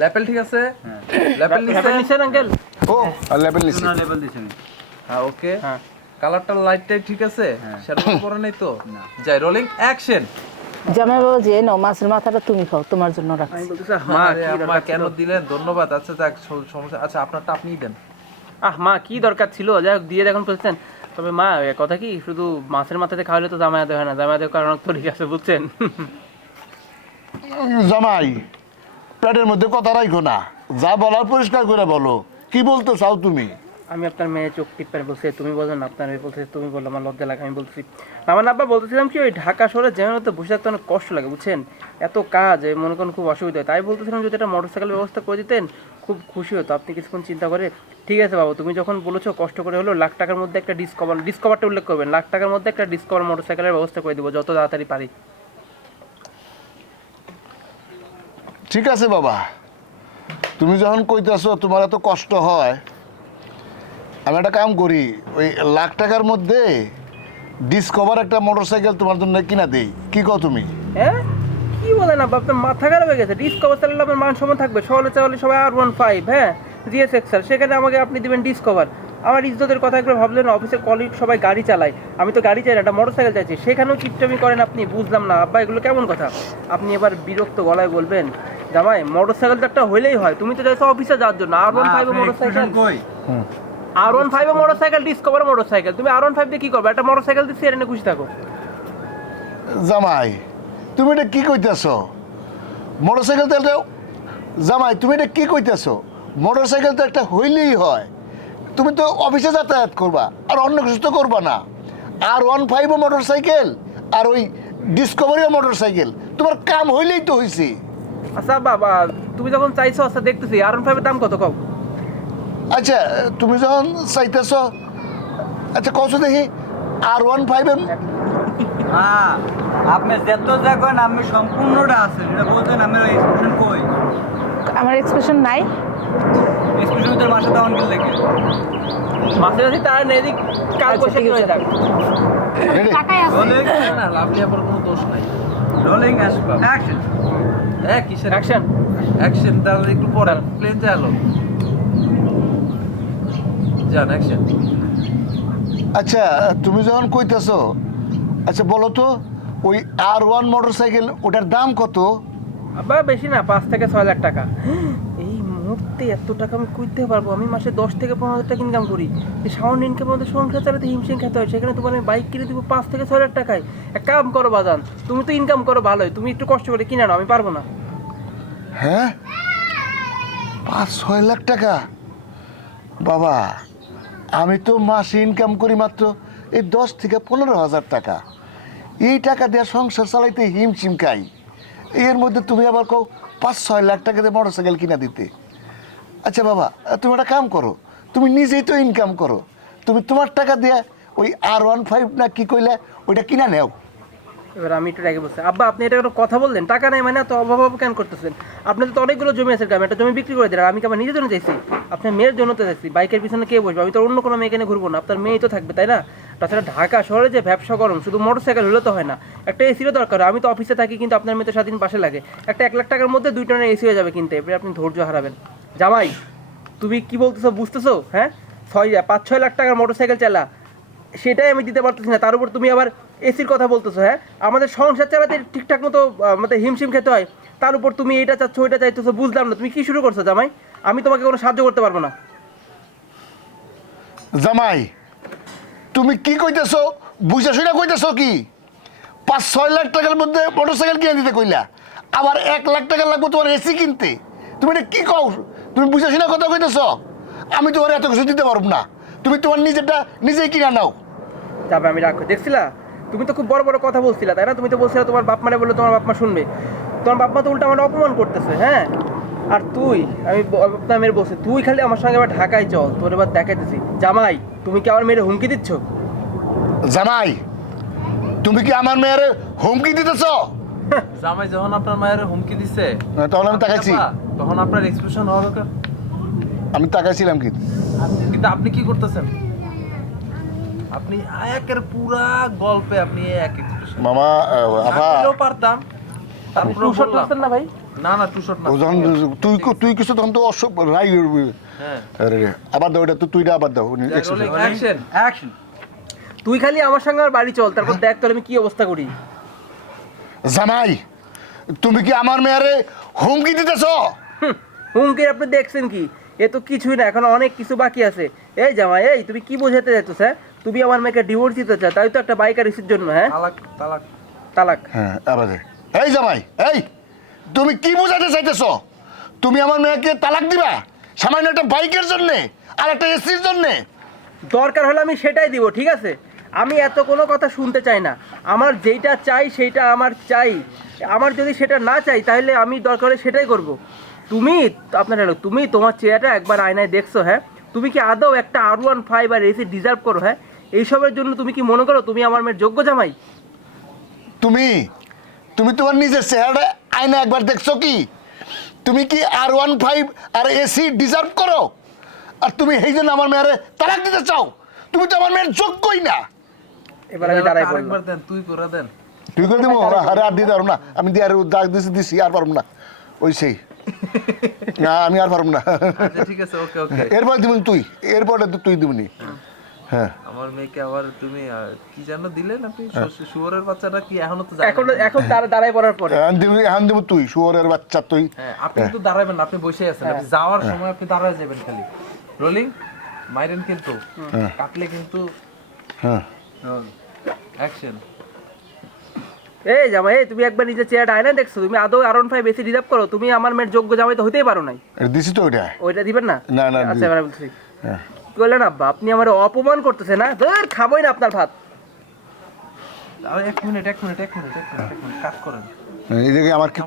Level ঠিক আছে? হ্যাঁ লেভেল নিছেন আঙ্কেল? ও লেভেল নিছি না লেভেল দিছেন হ্যাঁ ওকে হ্যাঁ কালারটা লাইটটাই ঠিক আছে সেরকম পরে নাই তো না যাই রোলিং অ্যাকশন জামাই বাবা যে নাও মাছের মাথাটা তুমি খাও তোমার জন্য রাখছি আমি বলতেছি মা কি মা দরকার কেন ছিল? দিলেন ধন্যবাদ আচ্ছা যাক সমস্যা আচ্ছা আপনারটা আপনিই দেন মা কি দরকার ছিল যাই হোক দিয়ে দেখুন বলছেন তবে মা কথা কি শুধু মাছের মাথাতে খাওয়ালে তো জামাই আদে হয় না জামাই আদের কারণ তো ঠিক আছে বুঝছেন জামাই পেটের মধ্যে কথা রাখো না যা বলার পরিষ্কার করে বলো কি বলতে চাও তুমি আমি আপনার মেয়ে চোখ টিপে বলছে তুমি বলছো না আপনার মেয়ে বলছে তুমি বললো আমার লজ্জা লাগে আমি বলছি আমার আব্বা বলতেছিলাম কি ওই ঢাকা শহরে যেমন তো বসে থাকতে অনেক কষ্ট লাগে বুঝছেন এত কাজ মনে করেন খুব অসুবিধা হয় তাই বলতেছিলাম যদি একটা মোটরসাইকেলের ব্যবস্থা করে দিতেন খুব খুশি হতো আপনি কিছুক্ষণ চিন্তা করে ঠিক আছে বাবু তুমি যখন বলেছো কষ্ট করে হলো লাখ টাকার মধ্যে একটা ডিসকভারটা উল্লেখ করবেন লাখ টাকার মধ্যে একটা ডিসকভার মোটরসাইকেলের ব্যবস্থা করে দেবো যত তাড়াতাড়ি পারি ঠিক আছে বাবা তুমি যখন কইতেছো তোমার এত কষ্ট হয় আমি একটা কাম করি ওই লাখ টাকার মধ্যে ডিসকভার একটা মোটরসাইকেল তোমার জন্য কিনা দেই কি কও তুমি হ্যাঁ কি বলেন আব্বা আপনার মাথা খারাপ হয়ে গেছে ডিসকভার চালালে আপনার মান সম্মান থাকবে শহরে চালালে সবাই R15 হ্যাঁ GSX-R সেখানে আমাকে আপনি দিবেন ডিসকভার আমার ইজ্জতের কথা একবার ভাবলেন অফিসের কলিগ সবাই গাড়ি চালায় আমি তো গাড়ি চাই না একটা মোটরসাইকেল চাইছি সেখানেও চিপটামি করেন আপনি বুঝলাম না আব্বা এগুলো কেমন কথা আপনি এবার বিরক্ত গলায় বলবেন জামাই মোটরসাইকেল তো একটা হইলেই হয় তুমি তো চাইছো অফিসে যাওয়ার জন্য R15 মোটরসাইকেল কই R15 মোটরসাইকেল ডিসকভার মোটরসাইকেল তুমি R15 দিয়ে কি করবে একটা মোটরসাইকেল দিয়ে সেরেনে খুশি থাকো জামাই তুমি এটা কি কইতেছো মোটরসাইকেল তো একটা জামাই তুমি এটা কি কইতেছো মোটরসাইকেল তো একটা হইলেই হয় তুমি তো অফিসে যাতায়াত করবা আর অন্য কিছু তো করবা না R15 মোটরসাইকেল আর ওই ডিসকভারিও মোটরসাইকেল তোমার কাম হইলেই তো হইছে আচ্ছা বাবা তুমি যখন চাইছো আচ্ছা দেখতেছি R15 এর দাম কত কও আচ্ছা তুমি যখন চাইতেছ আচ্ছা কত দেখি R15 এর হ্যাঁ আপনি যত দেখেন আমি সম্পূর্ণটা আছে যেটা বলছেন আমার এক্সপ্রেশন কই আমার এক্সপ্রেশন নাই এক্সপ্রেশন তোর মাসে তখন গেল দেখে মাসে মাসে তার নেদিক কাল আচ্ছা, বসে ঠিক হয়ে আছে। যাবে Ready? টাকাই আছে রোলিং না লাভলি আবার কোনো দোষ নাই রোলিং অ্যাকশন কিসের অ্যাকশন অ্যাকশন তাহলে একটু পরে প্লেন চালো যান অ্যাকশন আচ্ছা তুমি যখন কইতেছো আচ্ছা বলো তো ওই R1 মোটরসাইকেল ওটার দাম কত আব্বা বেশি না 5 থেকে 6 লাখ টাকা এই মুহূর্তে এত টাকা আমি কইতে পারবো আমি মাসে 10 থেকে 15 হাজার টাকা ইনকাম করি এই সাউন্ড ইনকাম আমাদের সংসার চালাতে হিমশিম খেতে হয় সেখানে তোমার আমি বাইক কিনে দিব 5 থেকে 6 লাখ টাকায় এক কাম করো বাজান তুমি তো ইনকাম করো ভালোই তুমি একটু কষ্ট করে কিনে নাও আমি পারবো না হ্যাঁ 5-6 লাখ টাকা বাবা আমি তো মাসে ইনকাম করি মাত্র এই 10 থেকে 15 হাজার টাকা এই টাকা দিয়ে সংসার চালাইতে হিমশিম খাই এর মধ্যে তুমি আবার কও 5-6 লাখ টাকা দিয়ে মোটরসাইকেল কিনা দিতে আচ্ছা বাবা তুমি একটা কাম করো তুমি নিজেই তো ইনকাম করো তুমি তোমার টাকা দিয়ে ওই R15 না কি কইলে ওইটা কিনা নেও এবার আমি একটু রেগে বলছি আব্বা আপনি এটা কোনো কথা বললেন টাকা নেই মানে তো অভাব কেন করতেছেন আপনি তো অনেকগুলো জমি আছে গ্রামে একটা জমি বিক্রি করে দিলেন আমি কি আমার নিজের জন্য চাইছি আপনার মেয়ের জন্য তো চাইছি বাইকের পিছনে কে বসবে আমি তো অন্য কোনো মেয়ে এখানে ঘুরবো না আপনার মেয়েই তো থাকবে তাই না তাছাড়া ঢাকা শহরে যে ব্যবসা গরম শুধু মোটরসাইকেল হলে তো হয় না একটা এসিরও দরকার আমি তো অফিসে থাকি কিন্তু আপনার মেয়ে তো সারাদিন পাশে লাগে একটা 1 লাখ টাকার মধ্যে 2 টনের এসি হয়ে যাবে কিনতে এবারে আপনি ধৈর্য হারাবেন জামাই তুমি কি বলতেছো বুঝতেছো হ্যাঁ 5-6 লাখ টাকার মোটরসাইকেল চালা সেটাই আমি দিতে পারতেছি না তার উপর তুমি আবার এসির কথা বলতেছো হ্যাঁ আমাদের সংসার চালাতে ঠিকঠাক মতো আমাদের হিমশিম খেতে হয় তার উপর তুমি এটা চাচ্ছ ওইটা চাইতেছো বুঝলাম না তুমি কি শুরু করছো জামাই আমি তোমাকে কোনো সাহায্য করতে পারবো না জামাই তুমি কি কইতেছো বুঝা শুনে কইতেছো কি 5-6 লাখ টাকার মধ্যে মোটরসাইকেল কিনে দিতে কইলা আবার 1 লাখ টাকা লাগবে তোমার এসি কিনতে তুমি এটা কি কও তুমি বুঝা শুনে কথা কইতেছো আমি তোমার এত কিছু দিতে পারব না তুমি তোমার নিজেরটা নিজেই কিনা নাও তবে আমি রাখো দেখছিলা তুমি তো খুব বড় বড় কথা বলছিলা তাই না তুমি তো বলছিলা তোমার বাপ মারে বলে তোমার বাপ মা শুনবে তোমার বাপ মা তো উল্টা আমার অপমান করতেছে হ্যাঁ আর তুই আমি আপনার মেয়ের বলছি তুই খালি আমার সঙ্গে এবার ঢাকায় চল তোর এবার দেখাইতেছি জামাই তুমি কি আমার মেয়ের হুমকি দিচ্ছ জামাই তুমি কি আমার মেয়ের হুমকি দিতেছো জামাই যখন আপনার মায়ের হুমকি দিছে তখন আমি তাকাইছি তখন আপনার এক্সপ্রেশন হওয়া দরকার আমি তাকাইছিলাম কি কিন্তু আপনি কি করতেছেন আপনি একের পুরা গল্পে আপনি এক এক্সপ্রেশন মামা আপা পারতাম তারপরে না ভাই না না টু শট না ও যখন তুই কিছু তখন তো রাই হ্যাঁ আরে আবার দাও এটা তো তুইটা আবার দাও রোলিং অ্যাকশন অ্যাকশন। তুই খালি আমার সঙ্গে আমার বাড়ি চল, তারপর দেখ তোর আমি কি অবস্থা করি। জামাই তুমি কি আমার মেয়ারে হুমকি দিতেছ? হুমকি আপনি দেখছেন কি? এ তো কিছুই না, এখন অনেক কিছু বাকি আছে। এই জামাই, এই তুমি কি বোঝাতে যাচ্ছ স্যার? তুমি আমার মেয়েকে ডিভোর্স দিতে চাও, তাই তো একটা বাইকার ইস্যুর জন্য? হ্যাঁ, তালাক তালাক তালাক। হ্যাঁ আবার এই জামাই এই তুমি কি বোঝাতে চাইতেছ? তুমি আমার মেয়েকে তালাক দিবা সামান্য একটা বাইকের জন্যে আর একটা এসির জন্যে? দরকার হলে আমি সেটাই দিব, ঠিক আছে? আমি এত কোনো কথা শুনতে চাই না। আমার যেইটা চাই সেইটা আমার চাই। আমার যদি সেটা না চাই তাহলে আমি দরকার হলে সেটাই করব। তুমি আপনার হলো তুমি তোমার চেহারাটা একবার আয়নায় দেখছো? হ্যাঁ, তুমি কি আদৌ একটা R15 আর এসি ডিজার্ভ করো? হ্যাঁ, এইসবের জন্য তুমি কি মনে করো তুমি আমার মেয়ের যোগ্য জামাই? তুমি তুমি তোমার নিজের চেহারাটা আয়না একবার দেখছো কি? তুমি কি R15 আর এসি ডিজার্ভ করো? আর তুমি এই জন্য আমার মেয়েরে তালাক দিতে চাও? তুমি তো আমার মেয়ের যোগ্যই না। এবার আমি দাঁড়াই পড়লাম। আরেকবার দেন, তুই করে দেন। তুই করে দিব? আরে আর দিতে পারবো না, আমি দিয়ে আর দাগ দিছি আর পারবো না। ওই সেই না আমি আর পারবো না। আচ্ছা ঠিক আছে, ওকে ওকে। এরপর দিব তুই, এরপরে তো তুই দিবনি। হ্যাঁ আমার মেয়েকে আবার তুমি কি জানো দিলেন আপনি? শুয়োরের বাচ্চাটা কি এখনো তো এখন জানেন না? এখন দাঁড়াই পড়ার পরে এখন দিব তুই শুয়োরের বাচ্চা তুই। হ্যাঁ, আপনি কিন্তু দাঁড়াবেন না, আপনি বসে আছেন। আপনি যাওয়ার সময় আপনি দাঁড়ায় যাবেন খালি। রোলিং মাইরেন কিন্তু কাটলে কিন্তু হ্যাঁ অ্যাকশন। এই জামাই, এই তুমি একবার নিজের চেহারাটা আয়নায় দেখছো? তুমি আদৌ R15 বেশি রিজার্ভ করো? তুমি আমার মেয়ের যোগ্য জামাই তো হতেই পারো নাই। এটা দিছি তো ওইটা। ওইটা দিবেন না? না, না, আচ্ছা এবার আমি বলছি। হ্যাঁ। কি বললেন আব্বা? আপনি আমার অপমান করতেছেন না? ধর খাবোই না আপনার ভাত। আর এক মিনিট কাজ করেন। এদিকে আমার কি